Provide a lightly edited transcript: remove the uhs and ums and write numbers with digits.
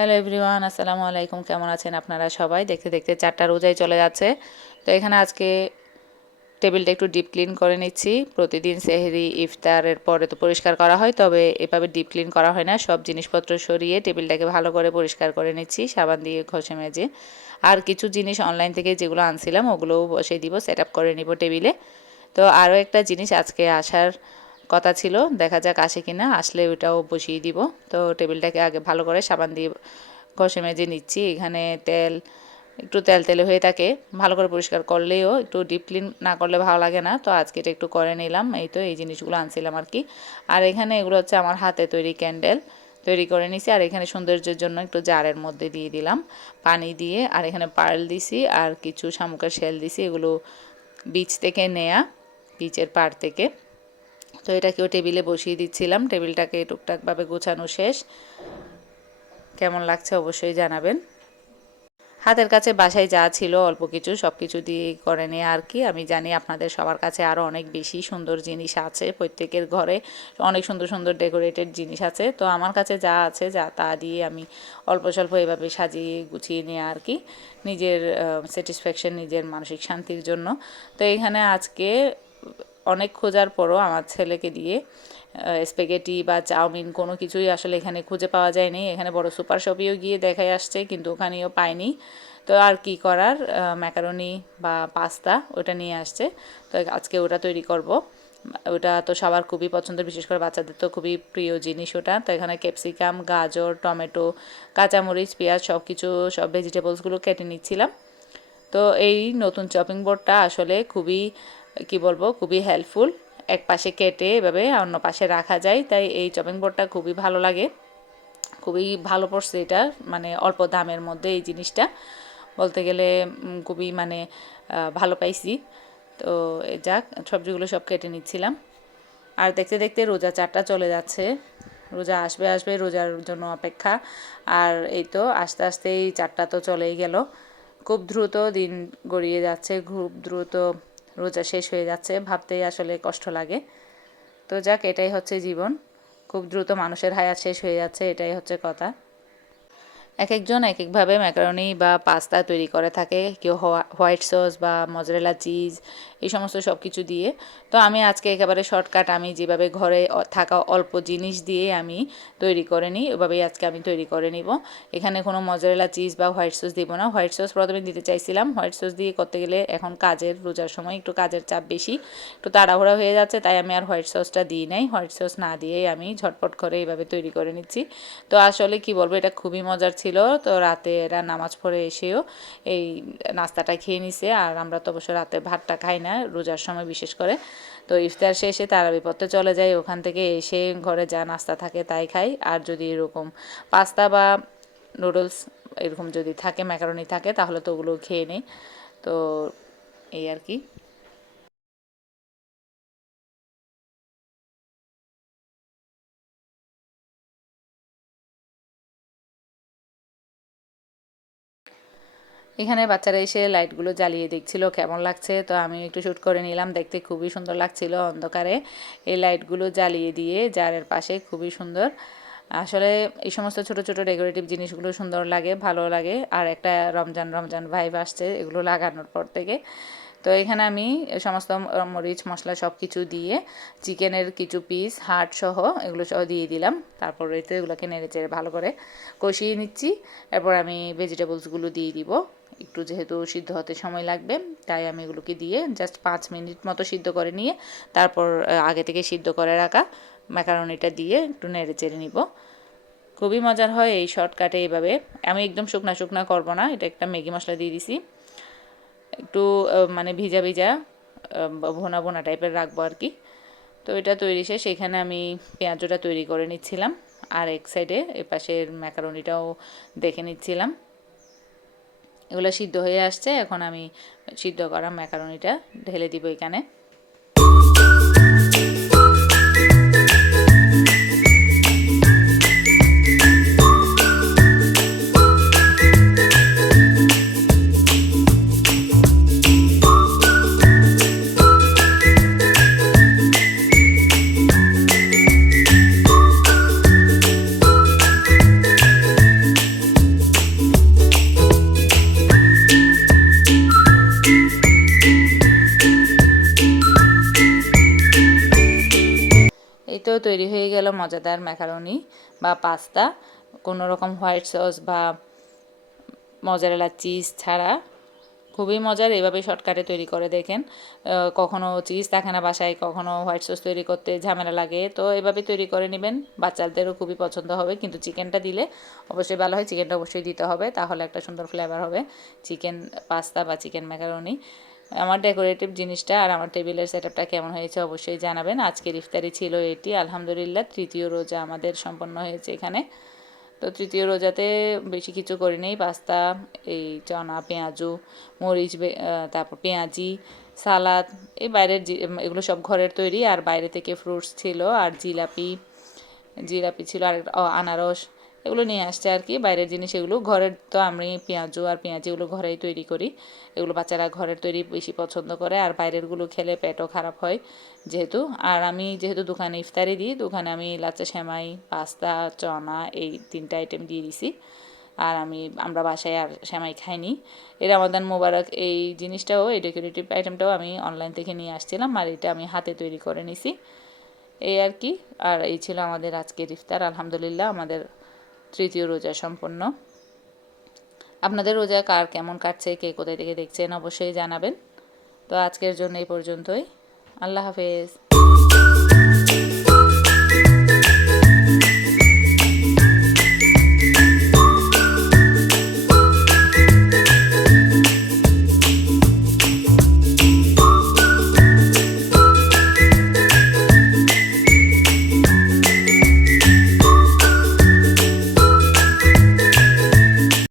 Hello everyone, আসসালামু আলাইকুম। কেমন আছেন আপনারা সবাই? দেখতে দেখতে 4টা রোজাই চলে যাচ্ছে। তো এখানে আজকে টেবিলটা একটু ডিপ ক্লিন করে নিচ্ছি। প্রতিদিন সেহরি ইফতারের পরে তো পরিষ্কার করা হয়, তবে এভাবে ডিপ ক্লিন করা হয় না। সব জিনিসপত্র সরিয়ে টেবিলটাকে ভালো করে পরিষ্কার করে নিচ্ছি সাবান দিয়ে ঘষে মেজে। আর কিছু জিনিস অনলাইন থেকে যেগুলো আনছিলাম ওগুলোও বসিয়ে দিব, সেট আপ করে নিব টেবিলে। তো আরও একটা জিনিস আজকে আসার কথা ছিল, দেখা যাক আসে কিনা, আসলে ওটাও বসিয়ে দিব। তো টেবিলটাকে আগে ভালো করে সাবান দিয়ে ঘষে মেজে নিচ্ছি। এখানে একটু তেল তেলে হয়ে থাকে, ভালো করে পরিষ্কার করলেও একটু ডিপ ক্লিন না করলে ভালো লাগে না। তো আজকে এটা একটু করে নিলাম। এই তো এই জিনিসগুলো আনছিলাম আর কি। আর এখানে এগুলো হচ্ছে আমার হাতে তৈরি ক্যান্ডেল, তৈরি করে নিছি। আর এখানে সৌন্দর্যের জন্য একটু জারের মধ্যে দিয়ে দিলাম পানি দিয়ে। আর এখানে পার্ল দিছি আর কিছু শামুকের শেল দিছি, এগুলো বীজ থেকে নেয়া, বীজের পাড় থেকে। তো এটাকেও টেবিলে বসিয়ে দিচ্ছিলাম। টেবিলটাকে টুকটাকভাবে গোছানো শেষ। কেমন লাগছে অবশ্যই জানাবেন। হাতের কাছে বাসায় যা ছিল অল্প কিছু সব কিছু দিয়ে করে নিয়ে আর কি। আমি জানি আপনাদের সবার কাছে আরও অনেক বেশি সুন্দর জিনিস আছে, প্রত্যেকের ঘরে অনেক সুন্দর সুন্দর ডেকোরেটেড জিনিস আছে। তো আমার কাছে যা আছে তা দিয়ে আমি অল্প স্বল্প এভাবে সাজিয়ে গুছিয়ে নিয়ে আর কি, নিজের স্যাটিসফ্যাকশন, নিজের মানসিক শান্তির জন্য। তো এখানে আজকে অনেক খোঁজার পরও আমার ছেলেকে দিয়ে স্প্যাগেটি বা চাউমিন কোনো কিছুই আসলে এখানে খুঁজে পাওয়া যায়নি। এখানে বড় সুপার শপেও গিয়ে দেখাই আসছে, কিন্তু ওখানেও পাইনি। তো আর কি করার, ম্যাকারনি বা পাস্তা ওটা নিয়ে আসছে। তো আজকে ওটা তৈরি করব। ওটা তো সবার খুবই পছন্দের, বিশেষ করে বাচ্চাদের তো খুবই প্রিয় জিনিস ওটা। তো এখানে ক্যাপসিকাম, গাজর, টমেটো, কাঁচামরিচ, পেঁয়াজ সব ভেজিটেবলসগুলো কেটে নিচ্ছিলাম। তো এই নতুন চপিং বোর্ডটা আসলে খুবই, কি বলবো, খুবই হেল্পফুল। এক পাশে কেটে এভাবে অন্য পাশে রাখা যায়, তাই এই চপিং বোর্ডটা খুবই ভালো লাগে। খুবই ভালো পড়ছে এটা, মানে অল্প দামের মধ্যে এই জিনিসটা বলতে গেলে খুবই মানে ভালো পাইছি। তো যাক, সবজিগুলো সব কেটে নিচ্ছিলাম। আর দেখতে দেখতে রোজা 4টা চলে যাচ্ছে। রোজা আসবে আসবে, রোজার জন্য অপেক্ষা। আর এই তো আস্তে আস্তেই 4টা তো চলেই গেল। খুব দ্রুত দিন গড়িয়ে যাচ্ছে, খুব দ্রুত রোজা শেষ হয়ে যাচ্ছে, ভাবতেই আসলে কষ্ট লাগে। তো যাক, এটাই হচ্ছে জীবন। খুব দ্রুত মানুষের হায়াত শেষ হয়ে যাচ্ছে, এটাই হচ্ছে কথা। এক একজন এক একভাবে ম্যাকারনি বা পাস্তা তৈরি করে থাকে, কেউ হোয়াইট সস বা মজরেলা চিজ এই সমস্ত সব কিছু দিয়ে। তো আমি আজকে একেবারে শর্টকাট, আমি যেভাবে ঘরে থাকা অল্প জিনিস দিয়ে আমি তৈরি করে নিই, ওভাবেই আজকে আমি তৈরি করে নিব। এখানে কোনো মজরেলা চিজ বা হোয়াইট সস দিব না। হোয়াইট সস প্রথমে দিতে চাইছিলাম, হোয়াইট সস দিয়ে করতে গেলে এখন রোজার সময় একটু কাজের চাপ বেশি, একটু তাড়াহুড়া হয়ে যাচ্ছে, তাই আমি আর হোয়াইট সসটা দিই নাই। হোয়াইট সস না দিয়েই আমি ঝটপট করে এইভাবে তৈরি করে নিচ্ছি। তো আসলে কি বলবো, এটা খুবই মজার ছিল। তো রাতে এরা নামাজ পড়ে এসেও এই নাস্তাটা খেয়ে নিছে। আর আমরা তো অবশ্য রাতে ভাতটা খাই না রোজার সময় বিশেষ করে। তো ইফতার শেষে তারাবি পড়তে চলে যাই, ওখান থেকে এসে ঘরে যা নাস্তা থাকে তাই খাই। আর যদি এরকম পাস্তা বা নুডলস এরকম যদি থাকে, ম্যাকারনি থাকে, তাহলে তো ওগুলো খেয়ে নিই। তো এই আর কি। এখানে বাচ্চারা এসে লাইটগুলো জ্বালিয়ে দেখছিল কেমন লাগছে। তো আমি একটু শ্যুট করে নিলাম, দেখতে খুবই সুন্দর লাগছিল অন্ধকারে এই লাইটগুলো জ্বালিয়ে দিয়ে জারের পাশে, খুবই সুন্দর। আসলে এই সমস্ত ছোট ছোট ডেকোরেটিভ জিনিসগুলো সুন্দর লাগে, ভালো লাগে। আর একটা রমজান রমজান ভাইব আসছে এগুলো লাগানোর পর থেকে। তো এখানে আমি সমস্ত মরিচ মশলা সব কিছু দিয়ে চিকেনের কিছু পিস হাড় সহ এগুলো সহ দিয়ে দিলাম। তারপর এতে এগুলোকে নেড়ে চেড়ে ভালো করে কষিয়ে নিচ্ছি। এরপর আমি ভেজিটেবলসগুলো দিয়ে দিব। একটু যেহেতু সিদ্ধ হতে সময় লাগবে, তাই আমি এগুলোকে দিয়ে জাস্ট 5 মিনিট মতো সিদ্ধ করে নিয়ে তারপর আগে থেকে সিদ্ধ করে রাখা ম্যাকারনিটা দিয়ে একটু নেড়ে চেড়ে নিব। খুবই মজার হয় এই শর্টকাটে এইভাবে। আমি একদম শুকনা শুকনা করবো না, এটা একটা ম্যাগি মশলা দিয়ে দিছি, একটু মানে ভিজা ভিজা ভোনা ভোনা টাইপের রাখবো আর কি। তো এটা তৈরি শেষ। এখানে আমি পেঁয়াজটা তৈরি করে নিচ্ছিলাম, আর এক সাইডে এপাশের ম্যাকারনিটাও দেখে নিচ্ছিলাম। এগুলো সিদ্ধ হয়ে আসছে, এখন আমি সিদ্ধ করা ম্যাকারনিটা ঢেলে দিব এখানে। তৈরি হয়ে গেল মজাদার ম্যাকারনি বা পাস্তা, কোনো রকম হোয়াইট সস বা মজারেলা চিজ ছাড়া। খুবই মজার, এভাবে শর্টকাটে তৈরি করে দেখেন। কখনো চিজ থাকে না বাসায়, কখনো হোয়াইট সস তৈরি করতে ঝামেলা লাগে, তো এভাবে তৈরি করে নেবেন, বাচ্চাদেরও খুবই পছন্দ হবে। কিন্তু চিকেনটা দিলে অবশ্যই ভালো হয়, চিকেনটা অবশ্যই দিতে হবে, তাহলে একটা সুন্দর ফ্লেভার হবে চিকেন পাস্তা বা চিকেন ম্যাকারনি। আমার ডেকোরেটিভ জিনিসটা আর আমার টেবিলের সেটআপটা কেমন হয়েছে অবশ্যই জানাবেন। আজকের ইফতারি ছিল এটি, আলহামদুলিল্লাহ তৃতীয় রোজা আমাদের সম্পন্ন হয়েছে এখানে। তো তৃতীয় রোজাতে বেশি কিছু করি নেই, পাস্তা, এই চনা, পেঁয়াজু, মরিচ, তারপর পেঁয়াজি, সালাদ, এই বাইরের এগুলো সব ঘরের তৈরি, আর বাইরে থেকে ফ্রুটস ছিল, আর জিলাপি জিলাপি ছিল, আর আনারস, এগুলো নিয়ে আসছে আর কি। বাইরের জিনিস এগুলো, ঘরের তো আমি পেঁয়াজু আর পেঁয়াজিগুলো ঘরেই তৈরি করি, এগুলো বাচ্চারা ঘরের তৈরি বেশি পছন্দ করে, আর বাইরেরগুলো খেলে পেটও খারাপ হয় যেহেতু। আর আমি যেহেতু দোকানে ইফতারি দিই, দোকানে আমি লাচ্চা সেমাই, পাস্তা, চনা, এই তিনটা আইটেম দিয়ে দিছি। আর আমরা বাসায় আর সেমাই খাইনি। এই রমাদান মোবারক এই জিনিসটাও, এই ডেকোরেটিভ আইটেমটাও আমি অনলাইন থেকে নিয়ে আসছিলাম, আর এটা আমি হাতে তৈরি করে নিছি, এই আর কি। আর এই ছিল আমাদের আজকের ইফতার, আলহামদুলিল্লাহ আমাদের তৃতীয় রোজা সম্পন্ন। আপনাদের রোজা কার কেমন কাটছে, কে কোথায় থেকে দেখছেন অবশ্যই জানাবেন। তো আজকের জন্য এই পর্যন্তই, আল্লাহ হাফেজ।